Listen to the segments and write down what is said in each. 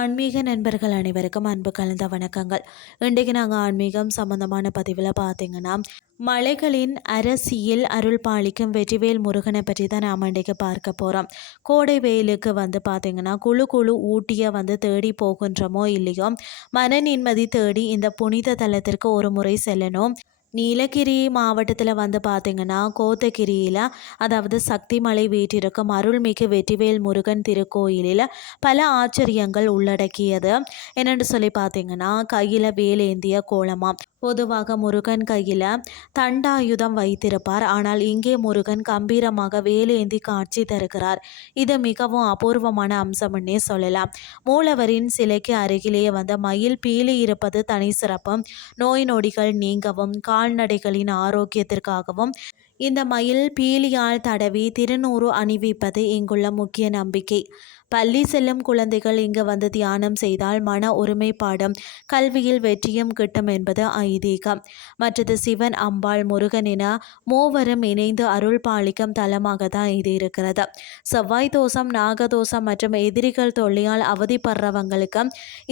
ஆன்மீக நண்பர்கள் அனைவருக்கும் அன்பு கலந்த வணக்கங்கள். இன்றைக்கு நாங்கள் ஆன்மீகம் சம்பந்தமான பதிவில் பார்த்தீங்கன்னா, மலைகளின் அரசியல் அருள் பாலிக்கும் வெற்றிவேல் முருகனை பற்றி தான் நாம் இன்றைக்கு பார்க்க போகிறோம். கோடை வெயிலுக்கு பார்த்தீங்கன்னா, குழு குழு ஊட்டியை தேடி போகின்றமோ இல்லையோ, மன நிம்மதி தேடி இந்த புனித தலத்திற்கு ஒரு முறை செல்லணும். நீலகிரி மாவட்டத்தில் பார்த்தீங்கன்னா, கோத்தகிரியில், அதாவது சக்தி மலை வீற்றிருக்கும் அருள்மிகு வெற்றிவேல் முருகன் திருக்கோயிலில் பல ஆச்சரியங்கள் உள்ளடக்கியது. என்னென்னு சொல்லி பார்த்தீங்கன்னா, கையில் வேலேந்திய கோலமாம். பொதுவாக முருகன் கையில் தண்டாயுதம் வைத்திருப்பார். ஆனால் இங்கே முருகன் கம்பீரமாக வேலேந்தி காட்சி தருகிறார். இது மிகவும் அபூர்வமான அம்சம்னே சொல்லலாம். மூலவரின் சிலைக்கு அருகிலேயே மயில் பீலி இருப்பது தனி சிறப்பு. நோய் நொடிகள் நீங்கவும் கால்நடைகளின் ஆரோக்கியத்திற்காகவும் இந்த மயில் பீலியால் தடவி திருநூறு அணிவிப்பது இங்குள்ள முக்கிய நம்பிக்கை. பள்ளி செல்லும் குழந்தைகள் இங்கு தியானம் செய்தால் மன ஒருமைப்பாடும் கல்வியில் வெற்றியும் கிட்டும் என்பது ஐதீகம். மற்றது சிவன், அம்பாள், முருகன் என மூவரும் இணைந்து அருள் பாலிக்கும் தலமாக தான் இது இருக்கிறது. செவ்வாய் தோஷம், நாகதோஷம் மற்றும் எதிரிகள் தொல்லையால் அவதிப்படுறவங்களுக்கு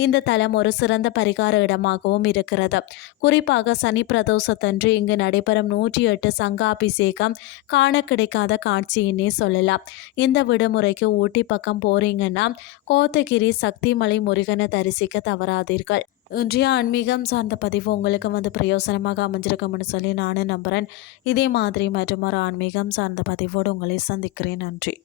இந்த தலம் ஒரு சிறந்த பரிகார இடமாகவும் இருக்கிறது. குறிப்பாக சனி பிரதோஷத்தன்று இங்கு நடைபெறும் 108 சங்காபிஷேகம் காண கிடைக்காத காட்சியினே சொல்லலாம். இந்த விடுமுறைக்கு ஊட்டி பக்கம் போறீங்கன்னா கோத்தகிரி சக்தி மலை முருகனை தரிசிக்க தவறாதீர்கள். இன்றைய ஆன்மீகம் சார்ந்த பதிவு உங்களுக்கு பிரயோசனமாக அமைஞ்சிருக்கும்னு சொல்லி நானும் நம்புகிறேன். இதே மாதிரி மற்றும் ஒரு ஆன்மீகம் சார்ந்த பதிவோடு உங்களை சந்திக்கிறேன். நன்றி.